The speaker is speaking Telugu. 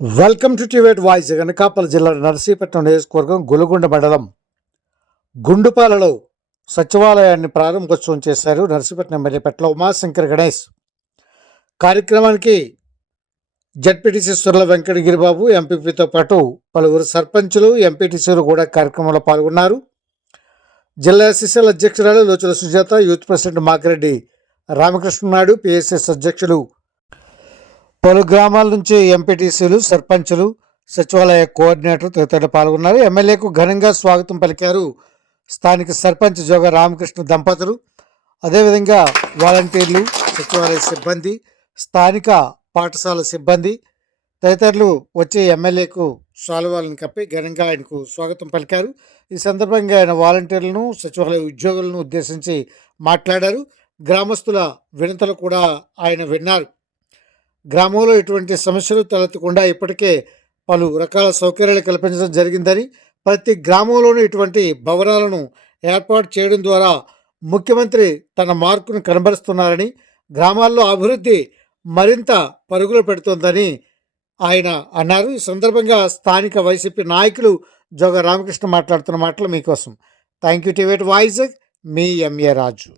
వెల్కమ్ టు టివేట్ వాయిస్ గనకాపల్లి జిల్లా నర్సీపట్నం నియోజకవర్గం గులగొండ మండలం గుండుపాలలో సచివాలయాన్ని ప్రారంభోత్సవం చేశారు నర్సీపట్నం ఎమ్మెల్యే పెట్ల ఉమాశంకర్ గణేష్. కార్యక్రమానికి జడ్పీటీసీ సుర్ల వెంకటగిరిబాబు ఎంపీపీతో పాటు పలువురు సర్పంచులు ఎంపీటీసీలు కూడా కార్యక్రమంలో పాల్గొన్నారు. జిల్లా ఎస్ఎస్ఎల్ అధ్యక్షురాలు Lochula Sujatha youth president Makireddy Ramakrishna Naidu PSS అధ్యక్షులు పలు గ్రామాల నుంచి ఎంపీటీసీలు సర్పంచులు సచివాలయ కోఆర్డినేటర్ తదితరులు పాల్గొన్నారు. ఎమ్మెల్యేకు ఘనంగా స్వాగతం పలికారు స్థానిక సర్పంచ్ జోగ రామకృష్ణ దంపతులు. అదేవిధంగా వాలంటీర్లు సచివాలయ సిబ్బంది స్థానిక పాఠశాల సిబ్బంది తదితరులు వచ్చి ఎమ్మెల్యేకు శాలువాలను కప్పి ఘనంగా ఆయనకు స్వాగతం పలికారు. ఈ సందర్భంగా ఆయన వాలంటీర్లను సచివాలయ ఉద్యోగులను ఉద్దేశించి మాట్లాడారు. గ్రామస్తుల వినతలు కూడా ఆయన విన్నారు. గ్రామంలో ఎటువంటి సమస్యలు తలెత్తకుండా ఇప్పటికే పలు రకాల సౌకర్యాలు కల్పించడం జరిగిందని ప్రతి గ్రామంలోనూ ఇటువంటి భవనాలను ఏర్పాటు చేయడం ద్వారా ముఖ్యమంత్రి తన మార్కును కనబరుస్తున్నారని గ్రామాల్లో అభివృద్ధి మరింత పరుగులు పెడుతోందని ఆయన అన్నారు. ఈ సందర్భంగా స్థానిక వైసీపీ నాయకులు జోగ రామకృష్ణ మాట్లాడుతున్న మాటలు మీకోసం. థ్యాంక్ యూ టివేట్ వాయిస్ మీ ఎంఏ రాజు.